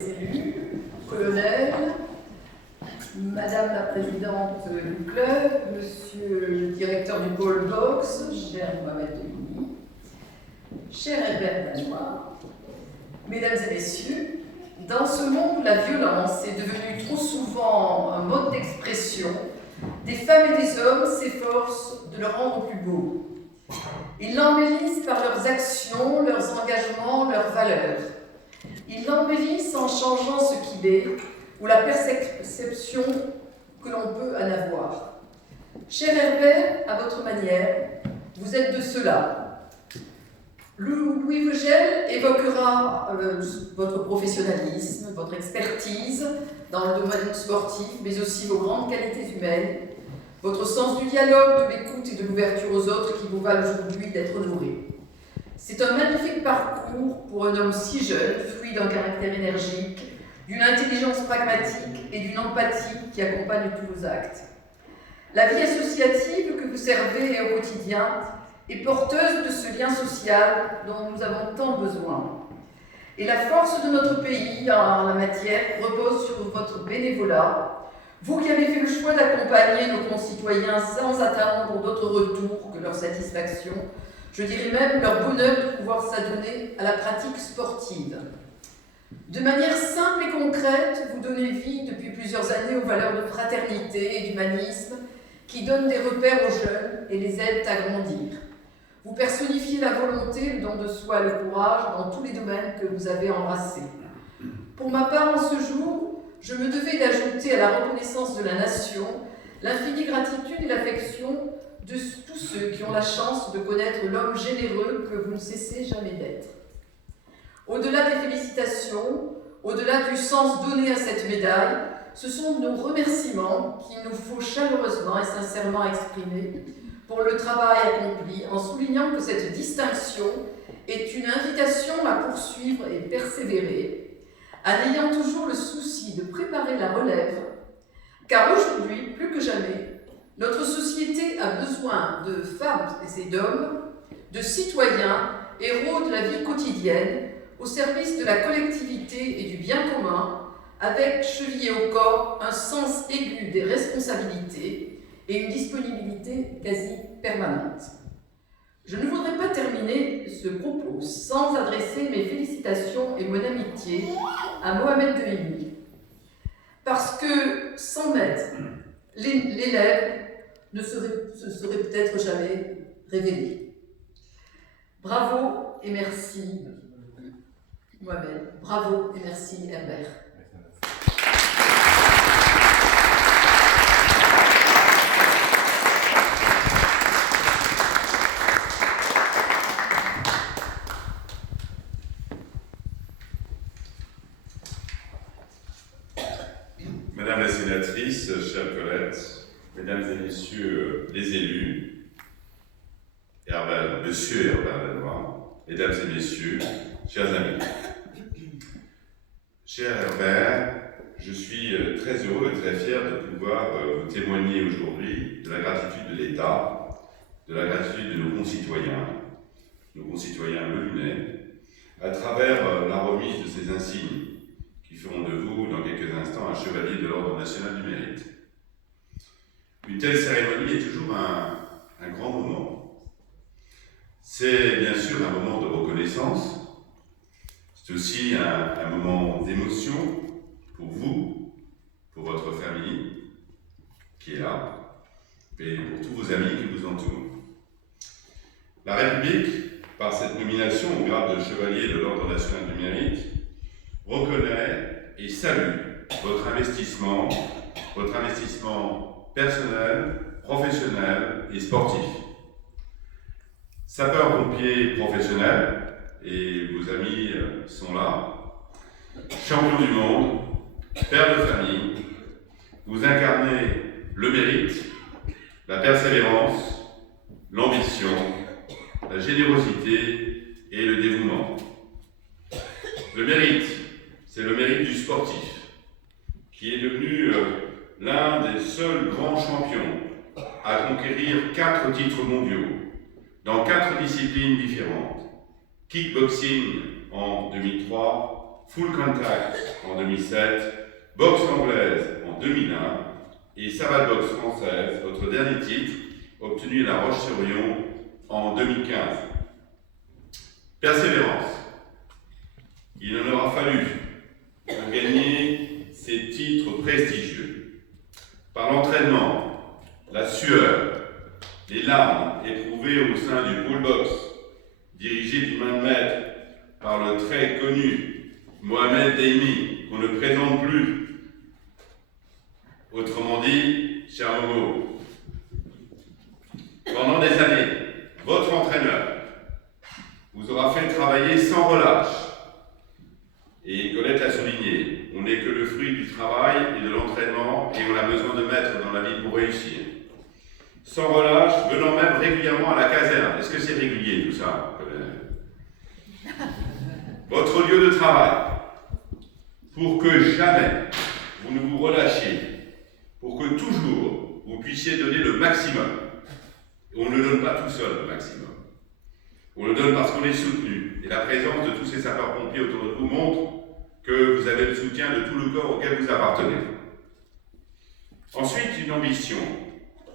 élus, colonel, Madame la présidente du club, Monsieur le directeur du pôle boxe, cher Mohamed Denis, cher Herbert Danois, Mesdames et Messieurs, dans ce monde où la violence est devenue trop souvent un mode d'expression, des femmes et des hommes s'efforcent de le rendre plus beau. Ils l'embellissent par leurs actions, leurs engagements, leurs valeurs. Ils l'embellissent en changeant ce qu'il est ou la perception que l'on peut en avoir. Cher Herbert, à votre manière, vous êtes de ceux-là. Louis Vogel évoquera votre professionnalisme, votre expertise dans le domaine sportif, mais aussi vos grandes qualités humaines, votre sens du dialogue, de l'écoute et de l'ouverture aux autres qui vous valent aujourd'hui d'être honoré. C'est un magnifique parcours pour un homme si jeune, fruit d'un caractère énergique, d'une intelligence pragmatique et d'une empathie qui accompagne tous vos actes. La vie associative que vous servez au quotidien est porteuse de ce lien social dont nous avons tant besoin. Et la force de notre pays en la matière repose sur votre bénévolat, vous qui avez fait le choix d'accompagner nos concitoyens sans attendre d'autres retours que leur satisfaction, je dirais même leur bonheur de pouvoir s'adonner à la pratique sportive. De manière simple et concrète, vous donnez vie depuis plusieurs années aux valeurs de fraternité et d'humanisme qui donnent des repères aux jeunes et les aident à grandir. Vous personnifiez la volonté, le don de soi et le courage dans tous les domaines que vous avez embrassés. Pour ma part, en ce jour, je me devais d'ajouter à la reconnaissance de la nation l'infinie gratitude et l'affection de tous ceux qui ont la chance de connaître l'homme généreux que vous ne cessez jamais d'être. Au-delà des félicitations, au-delà du sens donné à cette médaille, ce sont nos remerciements qu'il nous faut chaleureusement et sincèrement exprimer pour le travail accompli, en soulignant que cette distinction est une invitation à poursuivre et persévérer, en ayant toujours le souci de préparer la relève, car aujourd'hui, plus que jamais, notre société a besoin de femmes et d'hommes, de citoyens, héros de la vie quotidienne, au service de la collectivité et du bien commun, avec, chevillé au corps, un sens aigu des responsabilités et une disponibilité quasi permanente. Je ne voudrais pas terminer ce propos sans adresser mes félicitations et mon amitié à Mohamed Denis, parce que sans maître, l'élève ne se serait peut-être jamais révélé. Bravo et merci Mohamed, bravo et merci Herbert. Madame la sénatrice, chère Colette, Mesdames et Messieurs les élus, Monsieur Herbert Danois, Mesdames et Messieurs, chers amis. Cher Herbert, je suis très heureux et très fier de pouvoir vous témoigner aujourd'hui de la gratitude de l'État, de la gratitude de nos concitoyens melunais, à travers la remise de ces insignes qui feront de vous, dans quelques instants, un chevalier de l'Ordre national du mérite. Une telle cérémonie est toujours un grand moment. C'est bien sûr un moment de reconnaissance, c'est aussi un moment d'émotion pour vous, pour votre famille qui est là, et pour tous vos amis qui vous entourent. La République, par cette nomination au grade de chevalier de l'Ordre national du mérite, reconnaît et salue votre investissement personnel, professionnel et sportif. Sapeur-pompier professionnel, et vos amis sont là, champion du monde, père de famille, vous incarnez le mérite, la persévérance, l'ambition, la générosité et le dévouement. Le mérite, c'est le mérite du sportif, qui est devenu l'un des seuls grands champions à conquérir 4 titres mondiaux dans 4 disciplines différentes. Kickboxing en 2003, Full Contact en 2007, Boxe anglaise en 2001 et Savate Boxe française, votre dernier titre, obtenu à La Roche-sur-Yon en 2015. Persévérance. Il en aura fallu pour gagner ces titres prestigieux. Par l'entraînement, la sueur, les larmes éprouvées au sein du pôle boxe, dirigé d'une main de maître par le très connu Mohamed Daimi, qu'on ne présente plus. Autrement dit, cher Momo, pendant des années, votre entraîneur vous aura fait travailler sans relâche. Et Colette l'a souligné, on n'est que le fruit du travail et de l'entraînement et on a besoin de maîtres dans la vie pour réussir. Sans relâche, venant même régulièrement à la caserne. Est-ce que c'est régulier tout ça, Colette? Votre lieu de travail, pour que jamais vous ne vous relâchiez, pour que toujours vous puissiez donner le maximum. Et on ne le donne pas tout seul, le maximum. On le donne parce qu'on est soutenu. Et la présence de tous ces sapeurs-pompiers autour de vous montre que vous avez le soutien de tout le corps auquel vous appartenez. Ensuite, une ambition.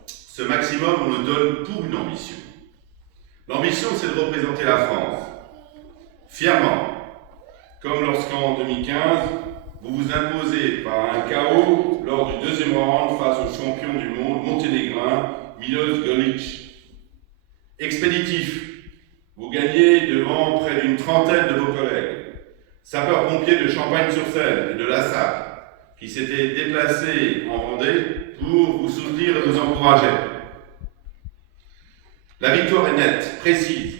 Ce maximum, on le donne pour une ambition. L'ambition, c'est de représenter la France, fièrement, comme lorsqu'en 2015, vous vous imposez par un KO lors du deuxième round face au champion du monde monténégrin, Miloš Golić. Expéditif, vous gagnez devant près d'une trentaine de vos collègues, sapeurs-pompiers de Champagne-sur-Seine et de Lassac, qui s'étaient déplacés en Vendée pour vous soutenir et vous encourager. La victoire est nette, précise,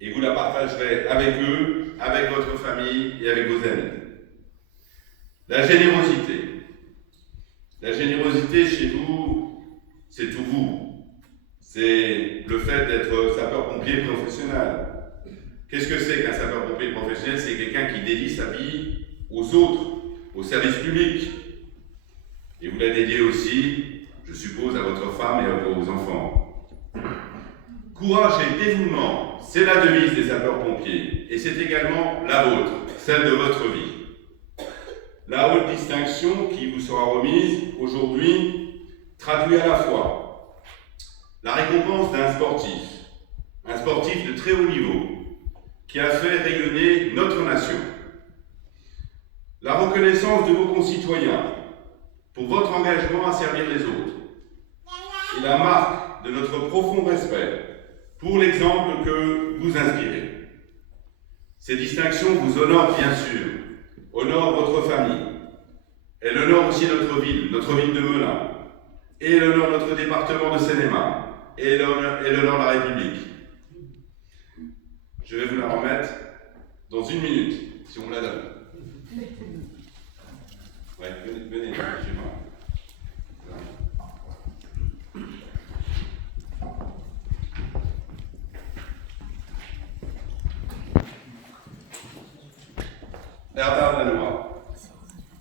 et vous la partagerez avec eux, avec votre famille et avec vos amis. La générosité. La générosité chez vous, c'est tout vous. C'est le fait d'être sapeur-pompier professionnel. Qu'est-ce que c'est qu'un sapeur-pompier professionnel? C'est quelqu'un qui dédie sa vie aux autres, au service public. Et vous la dédiez aussi, je suppose, à votre femme et à vos enfants. Courage et dévouement, c'est la devise des sapeurs-pompiers. Et c'est également la vôtre, celle de votre vie. La haute distinction qui vous sera remise aujourd'hui traduit à la fois la récompense d'un sportif de très haut niveau, qui a fait rayonner notre nation. La reconnaissance de vos concitoyens pour votre engagement à servir les autres. Et la marque de notre profond respect pour l'exemple que vous inspirez. Ces distinctions vous honorent bien sûr, honorent votre famille. Elles honorent aussi notre ville de Melun, et elles honorent notre département de Seine-et-Marne, et elles honorent la République. Je vais vous la remettre dans une minute, si on me la donne. Ouais, venez chez moi. Herbert Lanois,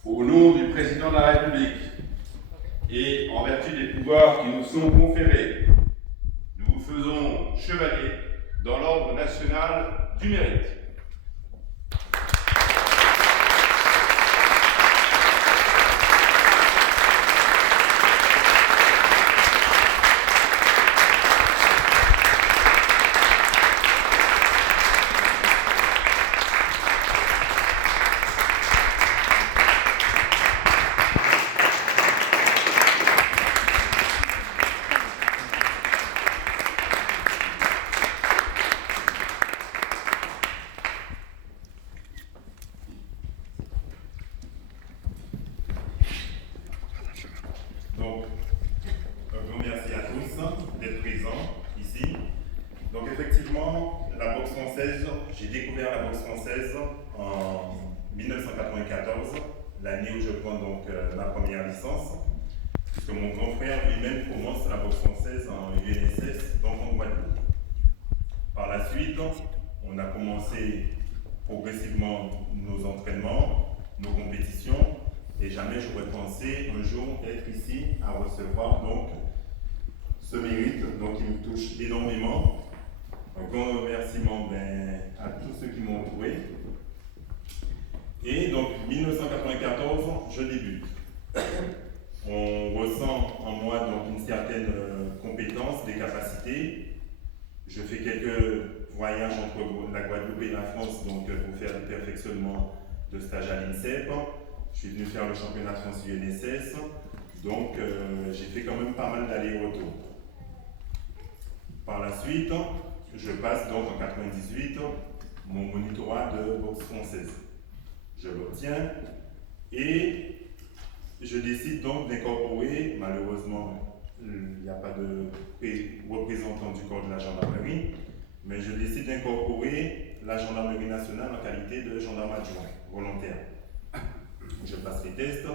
au nom du Président de la République et en vertu des pouvoirs qui nous sont conférés, nous vous faisons chevalier dans l'ordre national du mérite. Donc, un grand merci à tous d'être présents ici. Donc effectivement, la boxe française, j'ai découvert la boxe française en 1994, l'année où je prends donc ma première licence, puisque mon grand frère lui-même commence la boxe française en UNSS, donc en Guadeloupe. Par la suite, on a commencé progressivement nos entraînements, nos compétitions, et jamais j'aurais pensé un jour être ici à recevoir donc ce mérite, donc il me touche énormément. Un grand remerciement à tous ceux qui m'ont entouré. Et donc 1994, je débute. On ressent en moi donc une certaine compétence, des capacités. Je fais quelques voyages entre la Guadeloupe et la France donc, pour faire du perfectionnement de stage à l'INSEP. Je suis venu faire le championnat de France UNSS, donc j'ai fait quand même pas mal d'allers-retours. Par la suite, je passe donc en 98 mon monitorat de boxe française. Je l'obtiens et je décide donc d'incorporer, malheureusement il n'y a pas de représentant du corps de la gendarmerie, mais je décide d'incorporer la gendarmerie nationale en qualité de gendarme adjoint volontaire. Je passe les tests,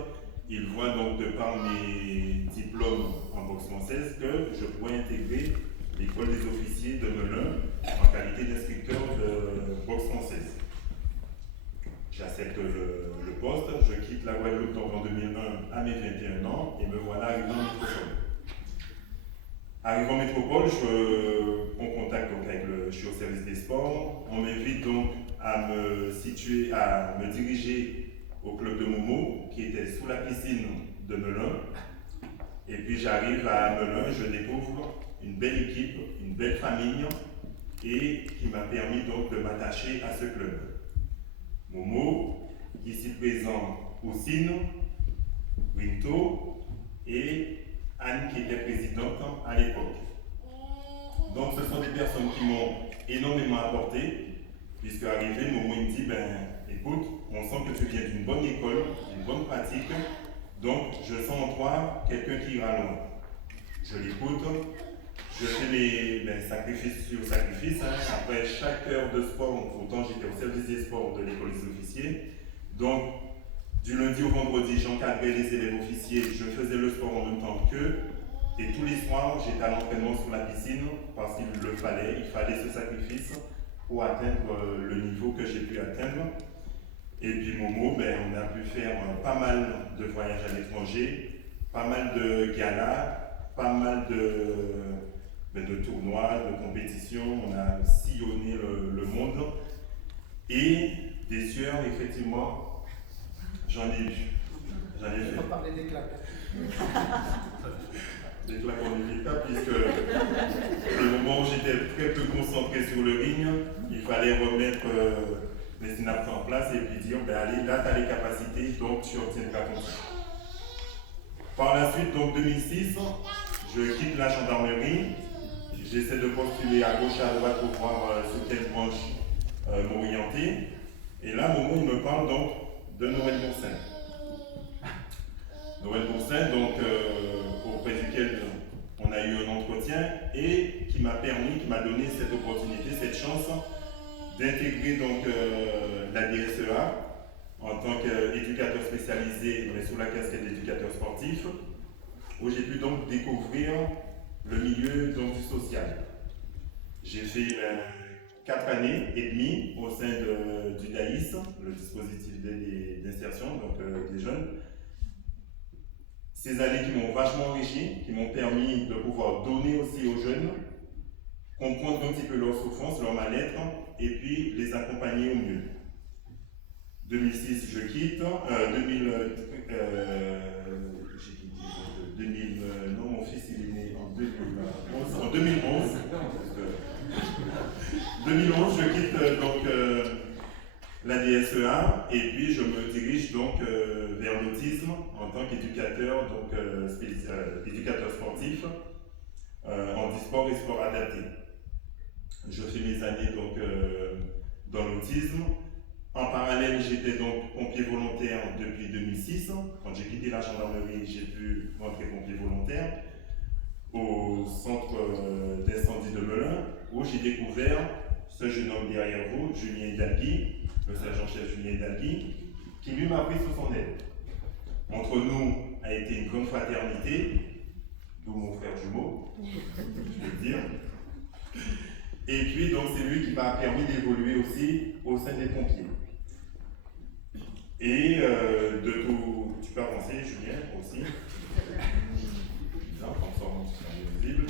ils voient donc de par mes diplômes en boxe française que je pourrais intégrer l'école des officiers de Melun en qualité d'instructeur de boxe française. J'accepte le poste, je quitte la Guadeloupe donc en 2001 à mes 21 ans et me voilà arrivé en métropole. Arrivé en métropole, je prends contact donc avec je suis au service des sports. On m'invite donc à me diriger au club de Momo qui était sous la piscine de Melun. Et puis j'arrive à Melun, je découvre une belle équipe, une belle famille et qui m'a permis donc de m'attacher à ce club. Momo, ici présent Oussine, Winto et Anne qui était présidente à l'époque. Donc ce sont des personnes qui m'ont énormément apporté, puisque arrivé, Momo me dit, écoute, on sent que tu viens d'une bonne école, d'une bonne pratique, donc je sens en toi quelqu'un qui ira loin. Je l'écoute, je fais mes sacrifices sur sacrifices. Après chaque heure de sport, autant j'étais au service des sports de l'école des officiers. Donc, du lundi au vendredi, j'encadrais les élèves officiers, je faisais le sport en même temps qu'eux. Et tous les soirs, j'étais à l'entraînement sur la piscine parce qu'il le fallait, il fallait ce sacrifice pour atteindre le niveau que j'ai pu atteindre. Et puis Momo, on a pu faire pas mal de voyages à l'étranger, pas mal de galas, pas mal de tournois, de compétitions, on a sillonné le monde. Et des sueurs, effectivement, j'en ai eu. J'en ai fait. On va parler des claques. Des claques en évitable, puisque le moment où j'étais très peu concentré sur le ring, il fallait remettre les synapses en place et puis dire, allez, là tu as les capacités, donc tu obtiendras ton titre. Par la suite, donc 2006, je quitte la gendarmerie, j'essaie de postuler à gauche et à droite pour voir sur quelle branche m'orienter. Et là, Momo, il me parle donc de Noël Boursin. Noël Boursin, donc auprès duquel on a eu un entretien et qui m'a donné cette opportunité, cette chance d'intégrer donc la DSEA en tant qu'éducateur spécialisé, mais sous la casquette d'éducateur sportif, où j'ai pu donc découvrir le milieu donc, du social. J'ai fait 4 années et demie au sein du DAIS, le dispositif d'aide et d'insertion donc des jeunes. Ces années qui m'ont vachement enrichi, qui m'ont permis de pouvoir donner aussi aux jeunes, comprendre un petit peu leur souffrance, leur mal-être, et puis les accompagner au mieux. 2006, je quitte. Non, mon fils il est né en 2011. En 2011, 2011 je quitte donc la DSEA et puis je me dirige donc vers l'autisme en tant qu'éducateur, donc éducateur sportif en e-sport et sport adapté. Je fais mes années donc dans l'autisme. En parallèle, j'étais donc pompier volontaire depuis 2006. Quand j'ai quitté la gendarmerie, j'ai pu rentrer pompier volontaire au centre d'incendie de Melun, où j'ai découvert ce jeune homme derrière vous, Julien Hidalgui, le sergent-chef Julien Hidalgui, qui lui m'a pris sous son aile. Entre nous a été une grande fraternité, d'où mon frère jumeau, je vais le dire. Et puis, donc, c'est lui qui m'a permis d'évoluer aussi au sein des pompiers. Et de tout. Tu peux avancer, Julien, aussi. Là, comme ça, on est visible.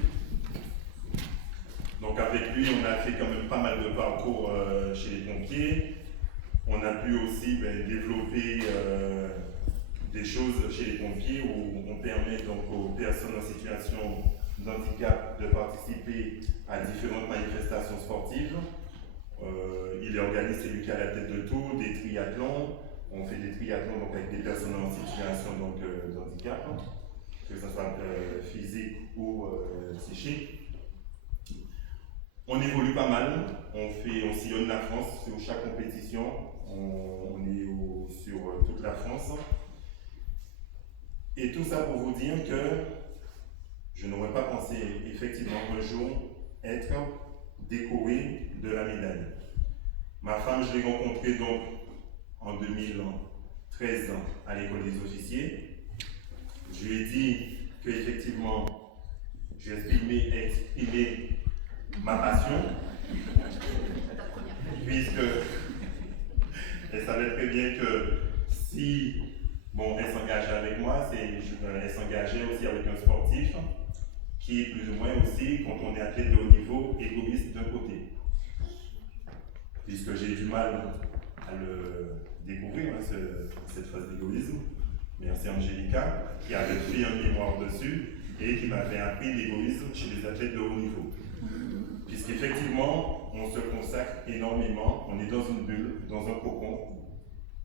Donc, avec lui, on a fait quand même pas mal de parcours chez les pompiers. On a pu aussi développer des choses chez les pompiers où on permet donc aux personnes en situation de handicap de participer à différentes manifestations sportives. Il organise, c'est lui qui a la tête de tout, des triathlons. On fait des triathlons donc, avec des personnes en situation de handicap, que ce soit physique ou psychique. On évolue pas mal, on sillonne la France sur chaque compétition, on est sur toute la France. Et tout ça pour vous dire que je n'aurais pas pensé effectivement un jour être décoré de la médaille. Ma femme, je l'ai rencontrée donc en 2013 à l'école des officiers. Je lui ai dit qu'effectivement, j'exprimais ma passion, puisque elle savait très bien que si elle s'engageait avec moi, elle s'engageait aussi avec un sportif qui est plus ou moins aussi, quand on est athlète de haut niveau, égoïste d'un côté. Puisque j'ai du mal à le découvrir, cette phase d'égoïsme. Merci Angélica, qui avait fait un mémoire dessus et qui m'avait appris l'égoïsme chez les athlètes de haut niveau. Puisqu'effectivement, on se consacre énormément, on est dans une bulle, dans un cocon,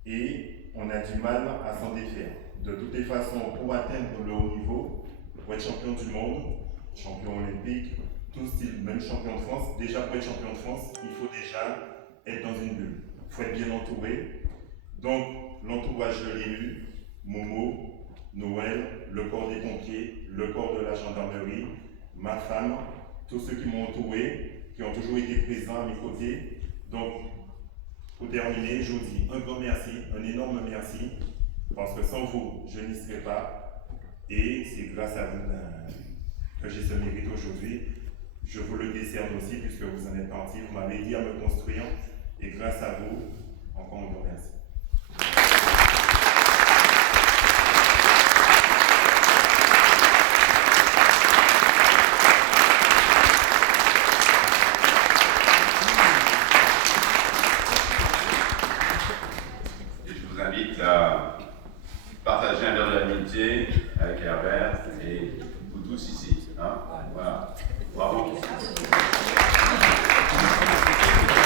et on a du mal à s'en défaire. De toutes les façons, pour atteindre le haut niveau, pour être champion du monde, champion olympique, tout style, même champion de France, déjà pour être champion de France, il faut déjà être dans une bulle. Il faut être bien entouré. Donc, l'entourage de l'élu, Momo, Noël, le corps des pompiers, le corps de la gendarmerie, ma femme, tous ceux qui m'ont entouré, qui ont toujours été présents à mes côtés. Donc, pour terminer, je vous dis un grand merci, un énorme merci, parce que sans vous, je n'y serais pas. Et c'est grâce à vous que j'ai ce mérite aujourd'hui. Je vous le décerne aussi, puisque vous en êtes partis, vous m'avez aidé à me construire. Et grâce à vous, encore un grand merci. À partager un verre de l'amitié avec Herbert et vous tous ici. Hein, voilà. Bravo.